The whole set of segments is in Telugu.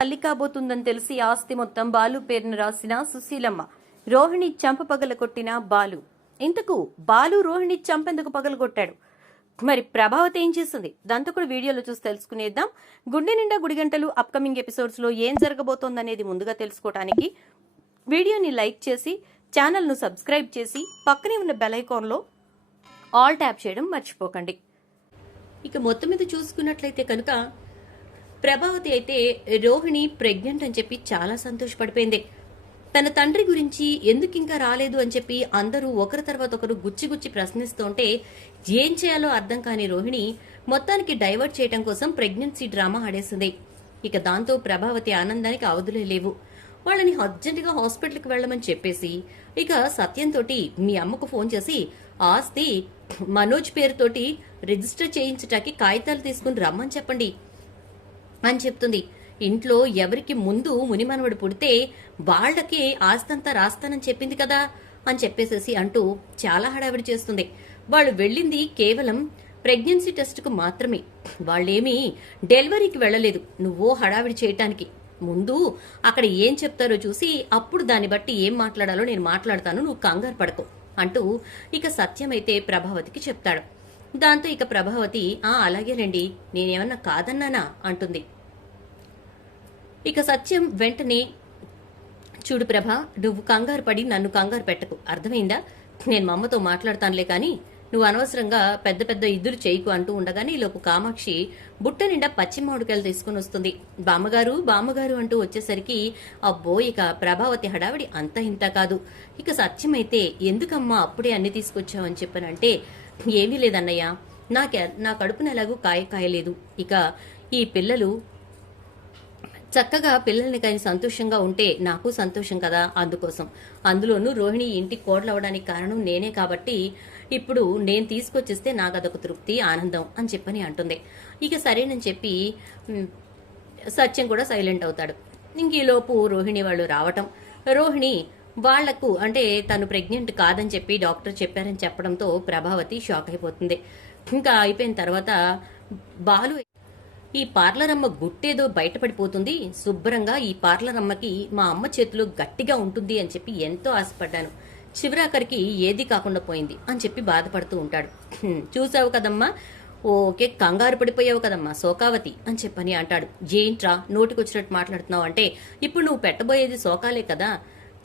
తల్లి కాబోతుందని తెలిసి ఆస్తి మొత్తం బాలు పేరున రాసిన సుశీలమ్మ రోహిణి చంప పగలగొట్టిన బాలు. ఇంతకు బాలు రోహిణి చంపెందుకు పగలగొట్టాడు? మరి ప్రభావతి ఏం చేస్తుంది? దాంతో కూడా వీడియోలో చూసి తెలుసుకునేద్దాం. గుండె నిండా గుడిగంటలు అప్కమింగ్ ఎపిసోడ్స్ లో ఏం జరగబోతోందనేది ముందుగా తెలుసుకోవడానికి వీడియోని లైక్ చేసి ఛానల్ ను సబ్స్క్రైబ్ చేసి పక్కనే ఉన్న బెల్ ఐకాన్ లో ఆల్ ట్యాప్ చేయడం మర్చిపోకండి. ఇక మొత్తం మీద చూసుకున్నట్లయితే కనుక ప్రభావతి అయితే రోహిణి ప్రెగ్నెంట్ అని చెప్పి చాలా సంతోషపడిపోయింది. తన తండ్రి గురించి ఎందుకు ఇంకా రాలేదు అని చెప్పి అందరూ ఒకరి తర్వాత ఒకరు గుచ్చి ప్రశ్నిస్తుంటే ఏం చేయాలో అర్థం కాని రోహిణి మొత్తానికి డైవర్ట్ చేయడం కోసం ప్రెగ్నెన్సీ డ్రామా ఆడేసింది. ఇక దాంతో ప్రభావతి ఆనందానికి అవధులే లేవు. వాళ్ళని అర్జెంటుగా హాస్పిటల్కి వెళ్లమని చెప్పేసి ఇక సత్యంతో మీ అమ్మకు ఫోన్ చేసి ఆస్తి మనోజ్ పేరుతోటి రిజిస్టర్ చేయించటానికి కాగితాలు తీసుకుని రమ్మని చెప్పండి అని చెప్తుంది. ఇంట్లో ఎవరికి ముందు మునిమనవడు పుడితే వాళ్లకే ఆస్తంతా రాస్తానని చెప్పింది కదా అని చెప్పేసేసి అంటూ చాలా హడావిడి చేస్తుంది. వాళ్ళు వెళ్ళింది కేవలం ప్రెగ్నెన్సీ టెస్ట్ కు మాత్రమే. వాళ్ళేమీ డెలివరీకి వెళ్లలేదు. నువ్వో హడావిడి చేయటానికి ముందు అక్కడ ఏం చెప్తారో చూసి అప్పుడు దాన్ని బట్టి ఏం మాట్లాడాలో నేను మాట్లాడతాను, నువ్వు కంగారు పడకు అంటూ ఇక సత్యమైతే ప్రభావతికి చెప్తాడు. దాంతో ఇక ప్రభావతి అలాగేనండి, నేనేమన్నా కాదన్నానా అంటుంది. ఇక సత్యం వెంటనే చూడు ప్రభ, నువ్వు కంగారు పడి నన్ను కంగారు పెట్టకు, అర్థమైందా? నేను మా అమ్మతో మాట్లాడతానులే కానీ నువ్వు అనవసరంగా పెద్ద పెద్ద ఇద్దులు చేయకు అంటూ ఉండగానే ఈలోపు కామాక్షి బుట్ట నిండా పచ్చి మామిడికాయలు తీసుకుని వస్తుంది. బామ్మగారు బామ్మగారు అంటూ వచ్చేసరికి అబ్బో ఇక ప్రభావతి హడావిడి అంత ఇంత కాదు. ఇక సత్యమైతే ఎందుకమ్మా అప్పుడే అన్ని తీసుకొచ్చావని చెప్పనంటే ఏమీ లేదన్నయ్య, నా కడుపున ఎలాగూ కాయలేదు. ఇక ఈ పిల్లలు చక్కగా పిల్లల్ని కానీ సంతోషంగా ఉంటే నాకు సంతోషం కదా, అందుకోసం. అందులోనూ రోహిణి ఇంటికి కోడలవడానికి కారణం నేనే కాబట్టి ఇప్పుడు నేను తీసుకొచ్చిస్తే నాకు అదొక తృప్తి ఆనందం అని చెప్పని అంటుంది. ఇక సరేనని చెప్పి సత్యం కూడా సైలెంట్ అవుతాడు. ఇంక ఈలోపు రోహిణి వాళ్ళు రావటం, రోహిణి వాళ్లకు అంటే తను ప్రెగ్నెంట్ కాదని చెప్పి డాక్టర్ చెప్పారని చెప్పడంతో ప్రభావతి షాక్ అయిపోతుంది. ఇంకా అయిపోయిన తర్వాత బాలు ఈ పార్లర్ అమ్మ గుట్టేదో బయటపడిపోతుంది, శుభ్రంగా ఈ పార్లర్ అమ్మకి మా అమ్మ చేతిలో గట్టిగా ఉంటుంది అని చెప్పి ఎంతో ఆశపడ్డాను, చివరాఖరికి ఏది కాకుండా పోయింది అని చెప్పి బాధపడుతూ ఉంటాడు. చూసావు కదమ్మా, ఓకే కంగారు పడిపోయావు కదమ్మా శోకావతి అని చెప్పని అంటాడు. ఏంట్రా నోటికొచ్చినట్టు మాట్లాడుతున్నావు అంటే ఇప్పుడు నువ్వు పెట్టబోయేది శోకాలే కదా,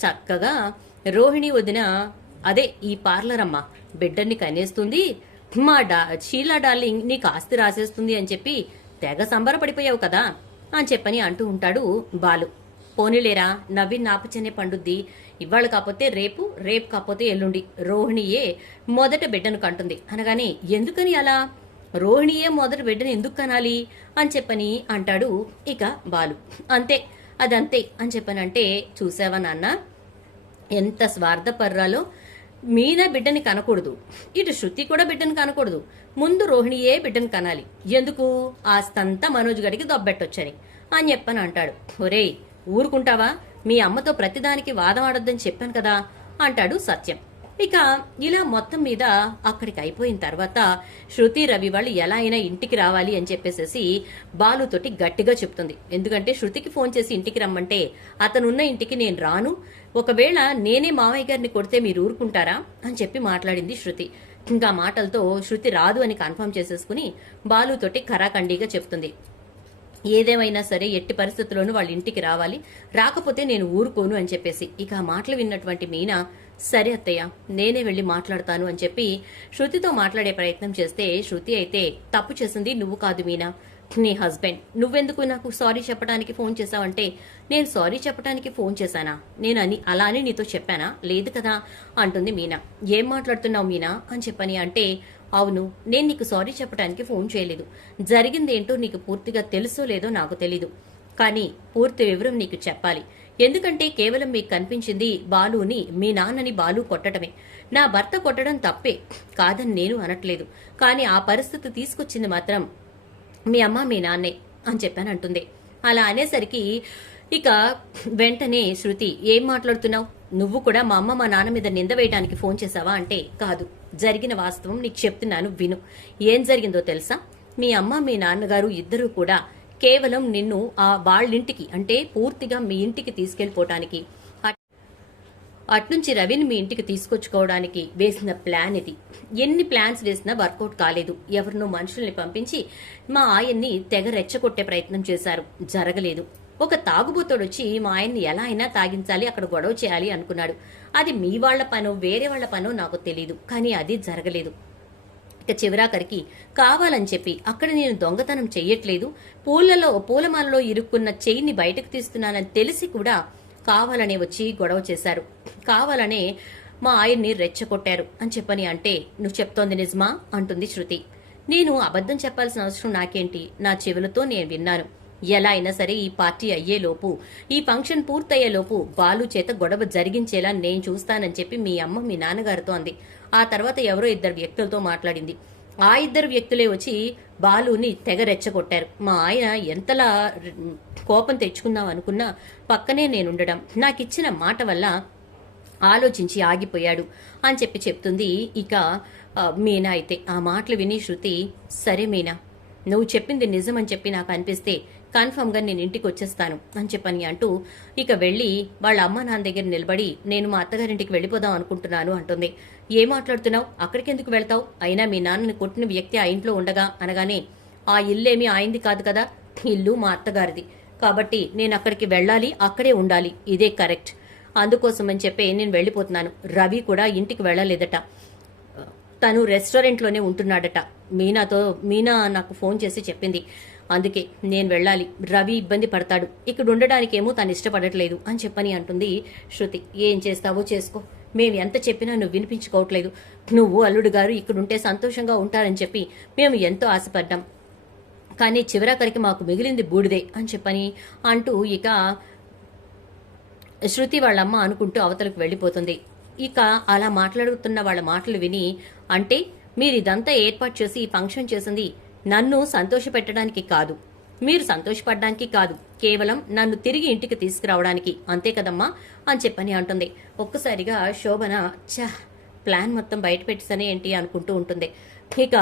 చక్కగా రోహిణి వదిన అదే ఈ పార్లర్ అమ్మ బిడ్డని కనేస్తుంది, మా షీలా డార్లింగ్ నీకు ఆస్తి రాసేస్తుంది అని చెప్పి తెగ సంబరపడిపోయావు కదా అని చెప్పని అంటూ ఉంటాడు బాలు. పోనీలేరా, నవ్వి నాపచనే పండుద్ది, ఇవాళ కాకపోతే రేపు, రేపు కాకపోతే ఎల్లుండి రోహిణియే మొదట బిడ్డను కంటుంది అనగానే ఎందుకని అలా, రోహిణియే మొదట బిడ్డను ఎందుకు కనాలి అని చెప్పని అంటాడు ఇక బాలు. అంతే అదంతే అని చెప్పనంటే చూసావా నాన్న ఎంత స్వార్థపర్రాలో, మీనా బిడ్డని కనకూడదు, ఇటు శృతి కూడా బిడ్డను కనకూడదు, ముందు రోహిణియే బిడ్డను కనాలి, ఎందుకు ఆస్తంతా మనోజ్ గడికి దొబ్బెట్టొచ్చని అని చెప్పని అంటాడు. ఒరేయ్ ఊరుకుంటావా, మీ అమ్మతో ప్రతిదానికి వాదం ఆడొద్దని చెప్పాను కదా అంటాడు సత్యం. ఇక ఇలా మొత్తం మీద అక్కడికి అయిపోయిన తర్వాత శృతి రవి వాళ్ళు ఎలా అయినా ఇంటికి రావాలి అని చెప్పేసి బాలుతోటి గట్టిగా చెప్తుంది. ఎందుకంటే శృతికి ఫోన్ చేసి ఇంటికి రమ్మంటే అతనున్న ఇంటికి నేను రాను, ఒకవేళ నేనే మామయ్య గారిని కొడితే మీరు ఊరుకుంటారా అని చెప్పి మాట్లాడింది శృతి. ఇంకా మాటలతో శృతి రాదు అని కన్ఫర్మ్ చేసేసుకుని బాలుతోటి ఖరాఖండిగా చెప్తుంది. ఏదేమైనా సరే ఎట్టి పరిస్థితుల్లోనూ వాళ్ళ ఇంటికి రావాలి, రాకపోతే నేను ఊరుకోను అని చెప్పేసి. ఇక ఆ మాటలు విన్నటువంటి మీనా సరే అత్తయ్య నేనే వెళ్లి మాట్లాడతాను అని చెప్పి శృతితో మాట్లాడే ప్రయత్నం చేస్తే శృతి అయితే తప్పు చేసింది నువ్వు కాదు మీనా, నీ హస్బెండ్, నువ్వెందుకు నాకు సారీ చెప్పడానికి ఫోన్ చేశావంటే నేను సారీ చెప్పడానికి ఫోన్ చేశానా, నేను అలా అని నీతో చెప్పానా, లేదు కదా అంటుంది మీనా. ఏం మాట్లాడుతున్నావు మీనా అని చెప్పని అంటే అవును నేను నీకు సారీ చెప్పడానికి ఫోన్ చేయలేదు, జరిగిందేంటో నీకు పూర్తిగా తెలుసో లేదో నాకు తెలీదు, కానీ పూర్తి వివరం నీకు చెప్పాలి. ఎందుకంటే కేవలం మీకు కనిపించింది బాలుని మీ నాన్నని బాలు కొట్టడమే, నా భర్త కొట్టడం తప్పే కాదని నేను అనట్లేదు, కానీ ఆ పరిస్థితి తీసుకొచ్చింది మాత్రం మీ అమ్మ మీ నాన్నే అని చెప్పానంటుంది. అలా అనేసరికి ఇక వెంటనే శృతి ఏం మాట్లాడుతున్నావు, నువ్వు కూడా మా అమ్మ మా నాన్న మీద నింద వేయడానికి ఫోన్ చేశావా అంటే కాదు, జరిగిన వాస్తవం నీకు చెప్తున్నాను విను. ఏం జరిగిందో తెలుసా, మీ అమ్మ మీ నాన్నగారు ఇద్దరూ కూడా కేవలం నిన్ను వాళ్ళింటికి అంటే పూర్తిగా మీ ఇంటికి తీసుకెళ్లిపోవటానికి, అట్నుంచి రవిని మీ ఇంటికి తీసుకొచ్చుకోవడానికి వేసిన ప్లాన్ ఇది. ఎన్ని ప్లాన్స్ వేసినా వర్కౌట్ కాలేదు. ఎవరినో మనుషుల్ని పంపించి మా ఆయన్ని తెగ రెచ్చగొట్టే ప్రయత్నం చేశారు, జరగలేదు. ఒక తాగుబోతోడొచ్చి మా ఆయన్ని ఎలా అయినా తాగించాలి, అక్కడ గొడవ చేయాలి అనుకున్నాడు. అది మీ వాళ్ల పనో వేరే వాళ్ల పనో నాకు తెలీదు, కానీ అది జరగలేదు. ఇక చివరాఖరికి కావాలని చెప్పి అక్కడ నేను దొంగతనం చెయ్యట్లేదు, పూలమాలలో ఇరుక్కున్న చెయ్యిని బయటకు తీస్తున్నానని తెలిసి కూడా కావాలనే వచ్చి గొడవ చేశారు, కావాలనే మా ఆయన్ని రెచ్చగొట్టారు అని చెప్పని అంటే నువ్వు చెప్తోంది నిజమా అంటుంది శృతి. నేను అబద్ధం చెప్పాల్సిన అవసరం నాకేంటి, నా చెవులతో నేను విన్నాను. ఎలా అయినా సరే ఈ పార్టీ అయ్యేలోపు, ఈ ఫంక్షన్ పూర్తయ్యేలోపు బాలు చేత గొడవ జరిగించేలా నేను చూస్తానని చెప్పి మీ అమ్మ మీ నాన్నగారితో అంది. ఆ తర్వాత ఎవరో 2 వ్యక్తులతో మాట్లాడింది. ఆ 2 వ్యక్తులే వచ్చి బాలుని తెగ రెచ్చగొట్టారు. మా ఆయన ఎంతలా కోపం తెచ్చుకుందాం అనుకున్నా పక్కనే నేనుండడం, నాకిచ్చిన మాట వల్ల ఆలోచించి ఆగిపోయాడు అని చెప్పి చెప్తుంది. ఇక మీనా అయితే ఆ మాటలు విని శృతి, సరే మీనా, నువ్వు చెప్పింది నిజమని చెప్పి నాకు అనిపిస్తే కన్ఫర్మ్ గా నేను ఇంటికి వచ్చేస్తాను అని చెప్పని అంటూ ఇక వెళ్లి వాళ్ళ అమ్మ నాన్న దగ్గర నిలబడి నేను మా అత్తగారింటికి వెళ్ళిపోదాం అనుకుంటున్నాను అంటుంది. ఏం మాట్లాడుతున్నావు, అక్కడికి ఎందుకు వెళ్తావు, అయినా మీ నాన్నని కొట్టిన వ్యక్తి ఆ ఇంట్లో ఉండగా అనగానే ఆ ఇల్లేమీ ఆయింది కాదు కదా, ఇల్లు మా అత్తగారిది, కాబట్టి నేను అక్కడికి వెళ్ళాలి, అక్కడే ఉండాలి, ఇదే కరెక్ట్, అందుకోసమని చెప్పి నేను వెళ్ళిపోతున్నాను. రవి కూడా ఇంటికి వెళ్ళలేదట, తను రెస్టారెంట్లోనే ఉంటున్నాడట. మీనా నాకు ఫోన్ చేసి చెప్పింది, అందుకే నేను వెళ్ళాలి, రవి ఇబ్బంది పడతాడు, ఇక్కడ ఉండడానికేమో తను ఇష్టపడట్లేదు అని చెప్పని అంటుంది శృతి. ఏం చేస్తావో చేసుకో, మేము ఎంత చెప్పినా నువ్వు వినిపించుకోవట్లేదు, నువ్వు అల్లుడు గారు ఇక్కడుంటే సంతోషంగా ఉంటారని చెప్పి మేము ఎంతో ఆశపడ్డాం, కానీ చివరాఖరికి మాకు మిగిలింది బూడిదే అని చెప్పని అంటూ ఇక శృతి వాళ్ళమ్మ అనుకుంటూ అవతలకు వెళ్ళిపోతుంది. ఇక అలా మాట్లాడుతున్న వాళ్ళ మాటలు విని, అంటే మీరు ఇదంతా ఏర్పాటు చేసి ఈ ఫంక్షన్ చేసింది నన్ను సంతోషపెట్టడానికి కాదు, మీరు సంతోషపడడానికి కాదు, కేవలం నన్ను తిరిగి ఇంటికి తీసుకురావడానికి, అంతే కదమ్మా అని చెప్పని అంటుంది. ఒక్కసారిగా శోభన ప్లాన్ మొత్తం బయట పెట్టేసనే ఏంటి అనుకుంటూ ఉంటుంది. ఇక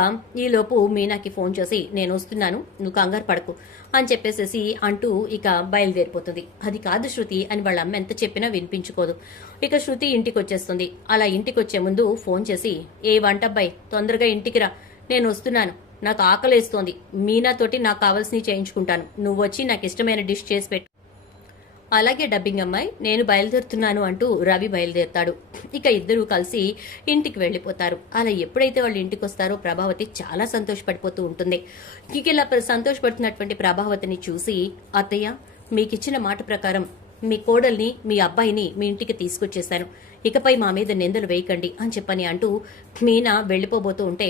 ఈలోపు మీనాకి ఫోన్ చేసి నేను వస్తున్నాను, నువ్వు కంగారు పడకు అని చెప్పేసేసి అంటూ ఇక బయలుదేరిపోతుంది. అది కాదు శృతి అని వాళ్ళ అమ్మ ఎంత చెప్పినా వినిపించుకోదు. ఇక శృతి ఇంటికి వచ్చేస్తుంది. అలా ఇంటికి వచ్చే ముందు ఫోన్ చేసి, ఏ వంటబ్బాయి తొందరగా ఇంటికి రా, నేను వస్తున్నాను, నాకు ఆకలేస్తోంది, మీనాతోటి నాకు కావాల్సినవి చేయించుకుంటాను, నువ్వు వచ్చి నాకు ఇష్టమైన డిష్ చేసి పెట్టు. అలాగే డబ్బింగ్ అమ్మాయి, నేను బయలుదేరుతున్నాను అంటూ రవి బయలుదేరుతాడు. ఇక ఇద్దరూ కలిసి ఇంటికి వెళ్లిపోతారు. అలా ఎప్పుడైతే వాళ్ళు ఇంటికి వస్తారో ప్రభావతి చాలా సంతోషపడిపోతూ ఉంటుంది. ఇక ఇలా సంతోషపడుతున్నటువంటి ప్రభావతిని చూసి, అత్తయ్య మీకిచ్చిన మాట ప్రకారం మీ కోడల్ని మీ అబ్బాయిని మీ ఇంటికి తీసుకొచ్చేశాను, ఇకపై మా మీద నిందలు వేయకండి అని చెప్పని అంటూ మీనా వెళ్లిపోబోతూ ఉంటే,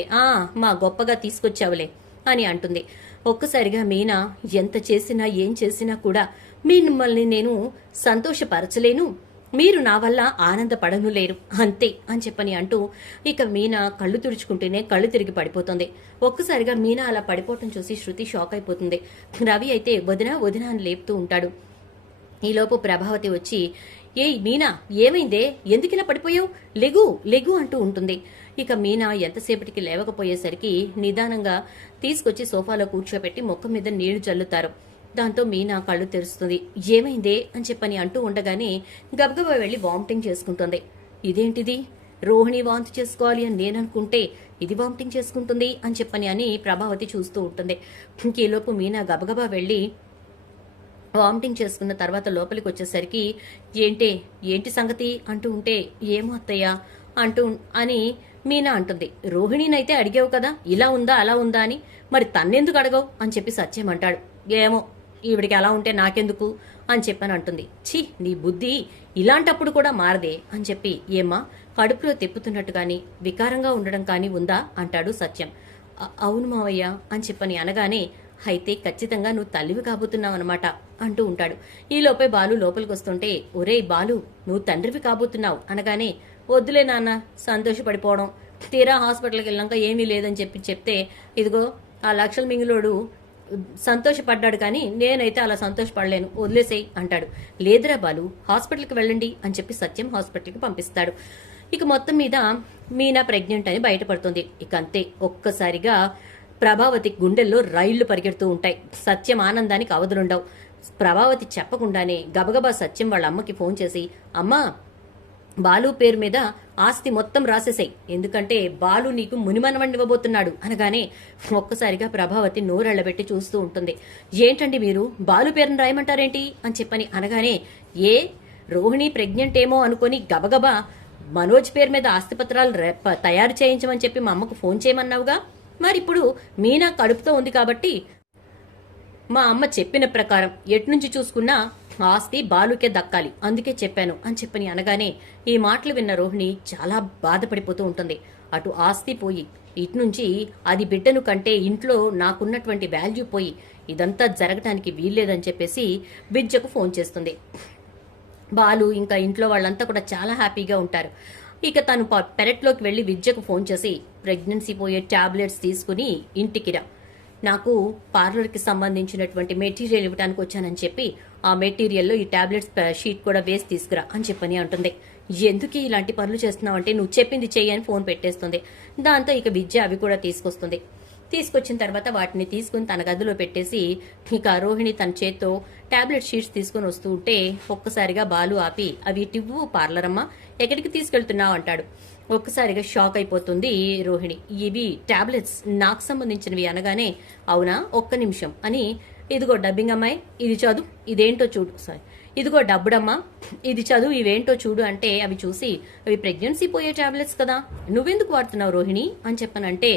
మా గొప్పగా తీసుకొచ్చావులే అని అంటుంది. ఒక్కసారిగా మీనా ఎంత చేసినా ఏం చేసినా కూడా మిమ్మల్ని నేను సంతోషపరచలేను, మీరు నా వల్ల ఆనందపడను లేరు, అంతే అని చెప్పని అంటూ ఇక మీనా కళ్ళు తుడుచుకుంటూనే కళ్ళు తిరిగి పడిపోతుంది. ఒక్కసారిగా మీనా అలా పడిపోవటం చూసి శృతి షాక్ అయిపోతుంది. రవి అయితే వదినా వదినా అని లేపుతూ ఉంటాడు. ఈలోపు ప్రభావతి వచ్చి, ఏయ్ మీనా ఏమైందే, ఎందుకు ఇలా పడిపోయావు, లెగు లెగు అంటూ ఉంటుంది. ఇక మీనా ఎంతసేపటికి లేవకపోయేసరికి నిదానంగా తీసుకొచ్చి సోఫాలో కూర్చోబెట్టి ముఖం మీద నీళ్లు చల్లుతారు. దాంతో మీనా కళ్ళు తెరుస్తుంది. ఏమైందే అని చెప్పని అంటూ ఉండగానే గబగబా వెళ్లి వామిటింగ్ చేసుకుంటుంది. ఇదేంటిది, రోహిణి వాంతి చేసుకోవాలి అని నేననుకుంటే ఇది వామిటింగ్ చేసుకుంటుంది అని చెప్పని అని ప్రభావతి చూస్తూ ఉంటుంది. ఈలోపు మీనా గబగబా వెళ్లి వామిటింగ్ చేసుకున్న తర్వాత లోపలికి వచ్చేసరికి ఏంటి సంగతి అంటూ ఉంటే, ఏమో అత్తయ్య అంటూ అని మీనా అంటుంది. రోహిణినైతే అడిగావు కదా ఇలా ఉందా అలా ఉందా అని, మరి తన్నెందుకు అడగవు అని చెప్పి సత్యం అంటాడు. ఏమో ఈవిడికి అలా ఉంటే నాకెందుకు అని చెప్పని అంటుంది. ఛీ నీ బుద్ధి ఇలాంటప్పుడు కూడా మారదే అని చెప్పి, ఏమ్మా కడుపులో తిప్పుతున్నట్టు కానీ వికారంగా ఉండడం కానీ ఉందా అంటాడు సత్యం. అవును మావయ్య అని చెప్పని అనగానే, అయితే ఖచ్చితంగా నువ్వు తల్లివి కాబోతున్నావన్నమాట అంటూ ఉంటాడు. ఈలోపే బాలు లోపలికి వస్తుంటే, ఒరేయ్ బాలు నువ్వు తండ్రివి కాబోతున్నావు అనగానే, వద్దులే నాన్న సంతోషపడిపోవడం, తీరా హాస్పిటల్కి వెళ్ళాక ఏమీ లేదని చెప్తే, ఇదిగో ఆ లక్షల మింగిలోడు సంతోషపడ్డాడు కానీ నేనైతే అలా సంతోషపడలేను, వదిలేసేయి అంటాడు. లేదురా బాలు హాస్పిటల్కి వెళ్ళండి అని చెప్పి సత్యం హాస్పిటల్కి పంపిస్తాడు. ఇక మొత్తం మీద మీనా ప్రెగ్నెంట్ అని బయటపడుతుంది. ఇక అంతే ఒక్కసారిగా ప్రభావతి గుండెల్లో రైళ్లు పరిగెడుతూ ఉంటాయి. సత్యం ఆనందానికి అవధులుండవు. ప్రభావతి చెప్పకుండానే గబగబా సత్యం వాళ్ళ అమ్మకి ఫోన్ చేసి, అమ్మా బాలు పేరు మీద ఆస్తి మొత్తం రాసేసాయి, ఎందుకంటే బాలు నీకు మునిమనవణ్ణి ఇవ్వబోతున్నాడు అనగానే ఒక్కసారిగా ప్రభావతి నోరెళ్లబెట్టి చూస్తూ ఉంటుంది. ఏంటండి మీరు బాలు పేరును రాయమంటారేంటి అని చెప్పని అనగానే, ఏ రోహిణి ప్రెగ్నెంట్ ఏమో అనుకుని గబగబా మనోజ్ పేరు మీద ఆస్తిపత్రాలు తయారు చేయించమని చెప్పి మా అమ్మకు ఫోన్ చేయమన్నావుగా, మరిప్పుడు మీనా కడుపుతో ఉంది కాబట్టి మా అమ్మ చెప్పిన ప్రకారం ఎట్నుంచి చూసుకున్నా ఆస్తి బాలుకే దక్కాలి, అందుకే చెప్పాను అని చెప్పని అనగానే ఈ మాటలు విన్న రోహిణి చాలా బాధపడిపోతూ ఉంటుంది. అటు ఆస్తి పోయి ఇట్నుంచి అది బిడ్డను కంటే ఇంట్లో నాకున్నటువంటి వాల్యూ పోయి ఇదంతా జరగటానికి వీల్లేదని చెప్పేసి విద్యకు ఫోన్ చేస్తుంది. బాలు ఇంకా ఇంట్లో వాళ్ళంతా కూడా చాలా హ్యాపీగా ఉంటారు. ఇక తను పెరట్లోకి వెళ్లి విద్యకు ఫోన్ చేసి, ప్రెగ్నెన్సీ పోయే టాబ్లెట్స్ తీసుకుని ఇంటికి రా, నాకు పార్లర్కి సంబంధించినటువంటి మెటీరియల్ ఇవ్వడానికి వచ్చానని చెప్పి ఆ మెటీరియల్లో ఈ టాబ్లెట్స్ షీట్ కూడా వేసి తీసుకురా అని చెప్పని అంటుంది. ఎందుకు ఇలాంటి పనులు చేస్తున్నావంటే నువ్వు చెప్పింది చెయ్యి అని ఫోన్ పెట్టేస్తుంది. దాంతో ఇక విద్య అవి కూడా తీసుకొస్తుంది. తీసుకొచ్చిన తర్వాత వాటిని తీసుకుని తన గదిలో పెట్టేసి ఇక రోహిణి తన చేత్తో టాబ్లెట్ షీట్స్ తీసుకుని వస్తూ ఉంటే ఒక్కసారిగా బాలు ఆపి, అవి టివ్వు పార్లర్ అమ్మా, ఎక్కడికి తీసుకెళ్తున్నావు అంటాడు. ఒక్కసారిగా షాక్ అయిపోతుంది రోహిణి. ఇవి టాబ్లెట్స్ నాకు సంబంధించినవి అనగానే, అవునా ఒక్క నిమిషం అని, ఇదిగో డబ్బింగ్ అమ్మాయి ఇది చదువు, ఇదేంటో చూడు, సారీ ఇదిగో డబ్బుడమ్మా ఇది చదువు, ఇవేంటో చూడు అంటే అవి చూసి, అవి ప్రెగ్నెన్సీ పోయే టాబ్లెట్స్ కదా, నువ్వెందుకు వాడుతున్నావు రోహిణి అని చెప్పనంటే,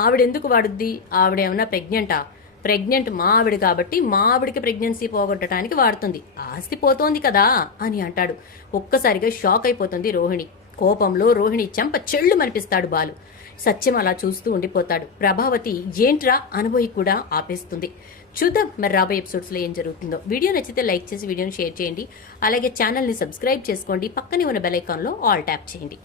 ఆవిడెందుకు వాడుద్ది, ఆవిడేమన్నా ప్రెగ్నెంటా, ప్రెగ్నెంట్ మా ఆవిడ కాబట్టి మా ఆవిడికి ప్రెగ్నెన్సీ పోగొట్టడానికి వాడుతుంది, ఆస్తి పోతోంది కదా అని అంటాడు. ఒక్కసారిగా షాక్ అయిపోతుంది రోహిణి. కోపంలో రోహిణి చెంప చెళ్ళు మనిపిస్తాడు బాలు. సత్యం అలా చూస్తూ ఉండిపోతాడు. ప్రభావతి ఏంట్రా అనుభవి కూడా ఆపేస్తుంది. చూద్దాం మరి రాబోయే ఎపిసోడ్స్ లో ఏం జరుగుతుందో. వీడియో నచ్చితే లైక్ చేసి వీడియోని షేర్ చేయండి. అలాగే ఛానల్ ని సబ్స్క్రైబ్ చేసుకోండి. పక్కనే ఉన్న బెల్ ఐకాన్ లో ఆల్ ట్యాప్ చేయండి.